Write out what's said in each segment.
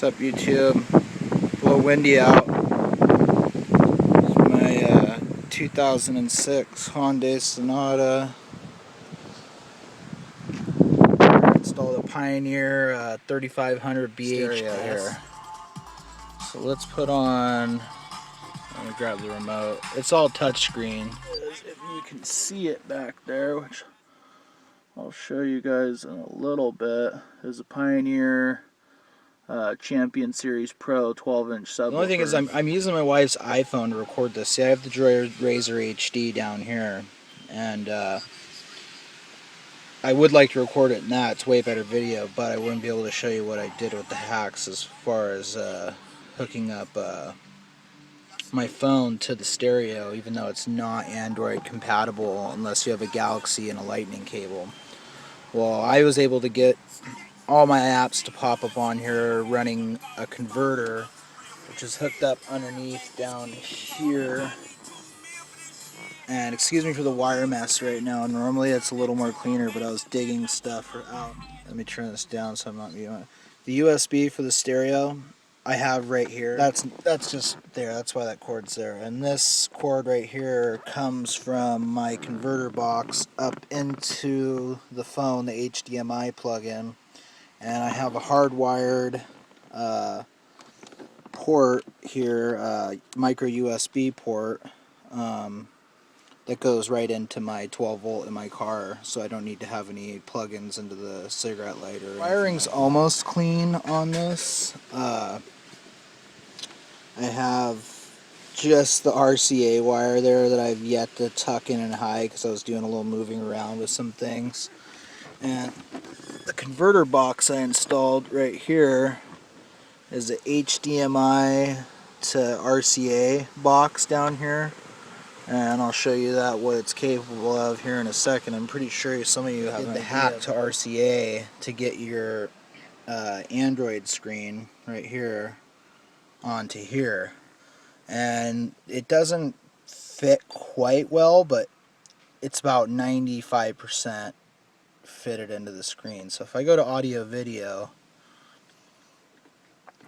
What's up, YouTube? A little windy out. This is my 2006 Hyundai Sonata. Installed a Pioneer 3500 BH here. So let's put on. Let me grab the remote. It's all touchscreen. If you can see it back there, which I'll show you guys in a little bit, is a Pioneer Champion Series Pro 12-inch subwoofer. The only thing is I'm using my wife's iPhone to record this. See, I have the Droid Razor HD down here, and I would like to record it in that. It's way better video, but I wouldn't be able to show you what I did with the hacks as far as hooking up my phone to the stereo, even though it's not Android compatible unless you have a Galaxy and a Lightning cable. Well, I was able to get all my apps to pop up on here running a converter, which is hooked up underneath down here. And excuse me for the wire mess right now. Normally it's a little more cleaner, but I was digging stuff out. Let me turn this down so I'm not muting. The USB for the stereo I have right here. That's just there. That's why that cord's there. And this cord right here comes from my converter box up into the phone, the HDMI plug-in. And I have a hardwired port here, micro USB port, that goes right into my 12 volt in my car, so I don't need to have any plugins into the cigarette lighter. Wiring's almost clean on this. I have just the RCA wire there that I've yet to tuck in and hide because I was doing a little moving around with some things. And the converter box I installed right here is a HDMI to RCA box down here, and I'll show you what it's capable of here in a second. I'm pretty sure some of you have the hack to RCA to get your Android screen right here onto here, and it doesn't fit quite well, but it's about 95% fitted into the screen. So if I go to audio video,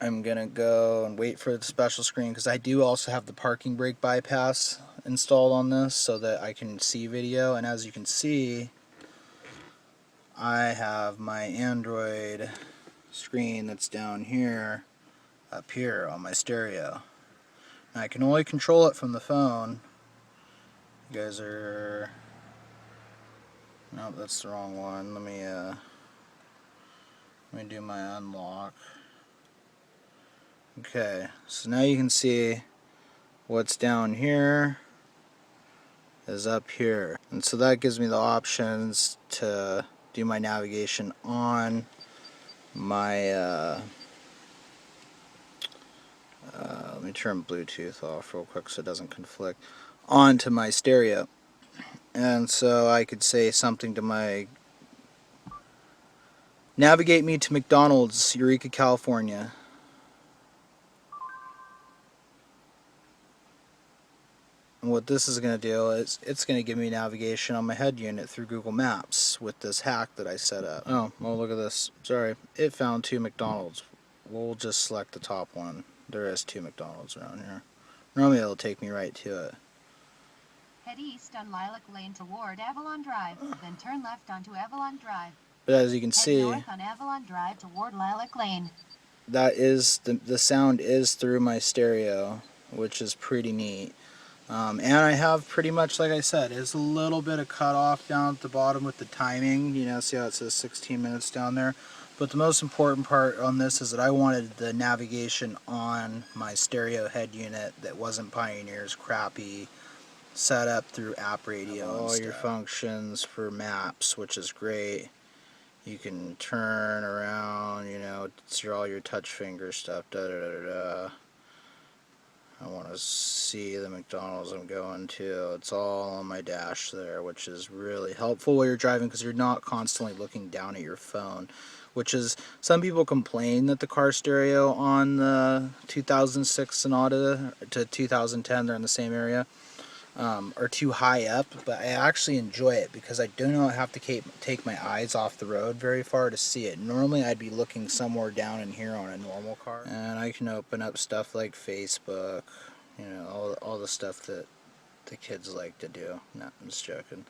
I'm gonna go and wait for the special screen, because I do also have the parking brake bypass installed on this so that I can see video. And as you can see, I have my Android screen that's down here, up here on my stereo. And I can only control it from the phone. You guys are... Nope, that's the wrong one. Let me do my unlock. Okay, so now you can see what's down here is up here. And so that gives me the options to do my navigation on my let me turn Bluetooth off real quick so it doesn't conflict, onto my stereo. And so I could say something to my, navigate me to McDonald's, Eureka, California. And what this is going to do is it's going to give me navigation on my head unit through Google Maps with this hack that I set up. Oh, well, look at this. Sorry, it found 2 McDonald's. We'll just select the top one. There is 2 McDonald's around here. Normally it'll take me right to it. Head east on Lilac Lane toward Avalon Drive, then turn left onto Avalon Drive. But as you can see, north on Avalon Drive toward Lilac Lane. That is the sound is through my stereo, which is pretty neat. And I have pretty much, like I said, it's a little bit of cutoff down at the bottom with the timing. You know, see how it says 16 minutes down there. But the most important part on this is that I wanted the navigation on my stereo head unit that wasn't Pioneer's crappy setup through app radio. All your functions for maps, which is great. You can turn around, you know, it's all your touch finger stuff. I want to see the McDonald's I'm going to. It's all on my dash there, which is really helpful while you're driving because you're not constantly looking down at your phone. Which is, some people complain that the car stereo on the 2006 Sonata to 2010, they're in the same area. or too high up, but I actually enjoy it because I do not have to take my eyes off the road very far to see it. Normally I'd be looking somewhere down in here on a normal car. And I can open up stuff like Facebook, you know, all the stuff that the kids like to do. No, I'm just joking.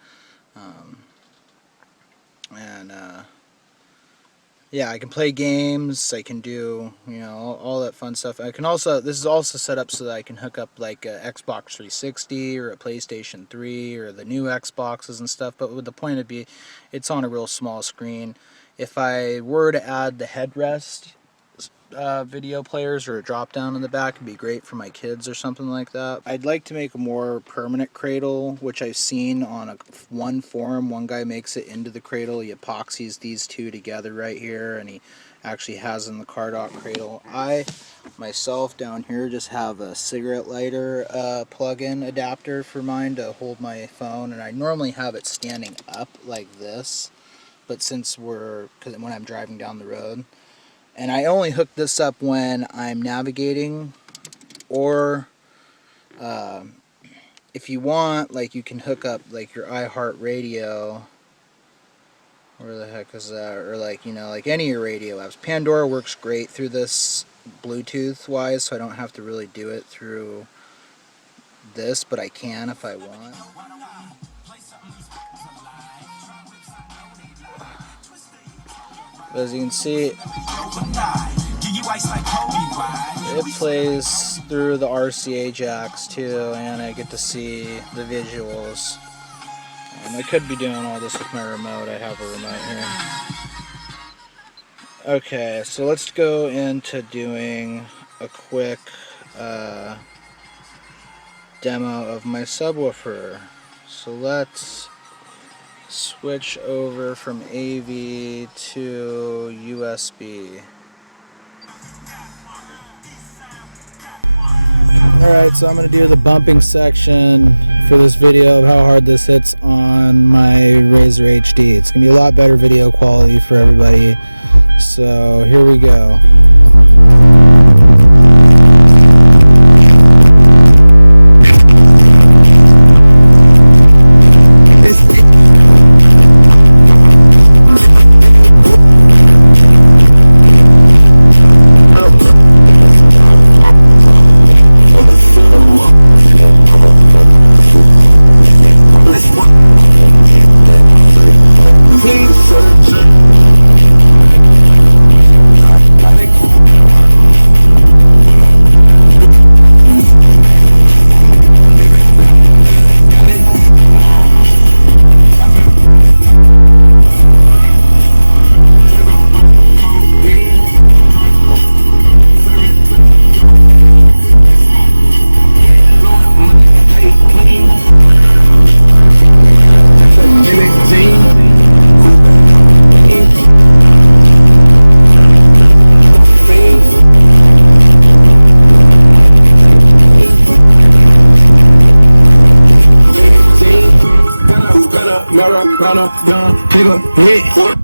Yeah, I can play games, I can do, you know, all that fun stuff. I can also, this is also set up so that I can hook up like a Xbox 360 or a PlayStation 3 or the new Xboxes and stuff, but with the point of be, it's on a real small screen. If I were to add the headrest video players or a drop down in the back, it'd be great for my kids or something like that. I'd like to make a more permanent cradle, which I've seen on one forum. One guy makes it into the cradle. He epoxies these two together right here, and he actually has in the car dock cradle. I myself down here just have a cigarette lighter plug-in adapter for mine to hold my phone, and I normally have it standing up like this, but since when I'm driving down the road. And I only hook this up when I'm navigating, or if you want, like, you can hook up like your iHeartRadio, where the heck is that, or like, you know, like any of your radio apps. Pandora works great through this Bluetooth wise, so I don't have to really do it through this, but I can if I want. As you can see, it plays through the RCA jacks too, and I get to see the visuals. And I could be doing all this with my remote. I have a remote here. Okay, so let's go into doing a quick demo of my subwoofer. So let's switch over from AV to USB. Alright, so I'm going to do the bumping section for this video of how hard this hits on my Razer HD. It's going to be a lot better video quality for everybody. So here we go. Marijuana, young nigga, hit.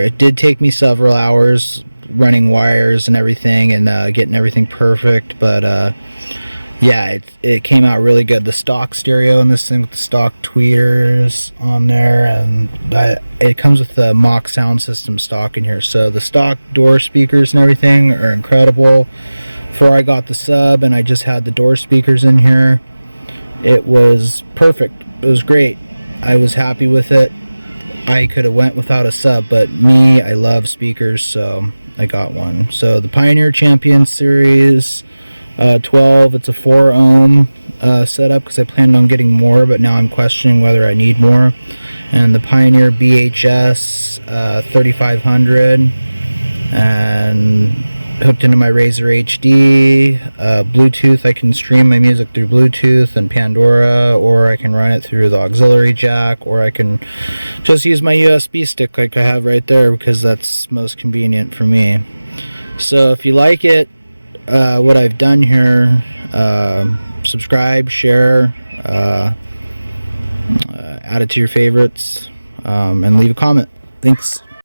It did take me several hours running wires and everything and getting everything perfect, but yeah, it came out really good. The stock stereo in this thing with the stock tweeters on there, and it comes with the mock sound system stock in here, so the stock door speakers and everything are incredible. before I got the sub and I just had the door speakers in here. It was perfect. It was great. I was happy with it. I could have went without a sub, but me, I love speakers, so I got one. So the Pioneer Champion Series 12, it's a 4 ohm setup because I planned on getting more, but now I'm questioning whether I need more. And the Pioneer BHS 3500, and hooked into my Razer HD. Bluetooth, I can stream my music through Bluetooth and Pandora, or I can run it through the auxiliary jack, or I can just use my USB stick like I have right there because that's most convenient for me. So if you like it, what I've done here, subscribe, share, add it to your favorites, and leave a comment. Thanks.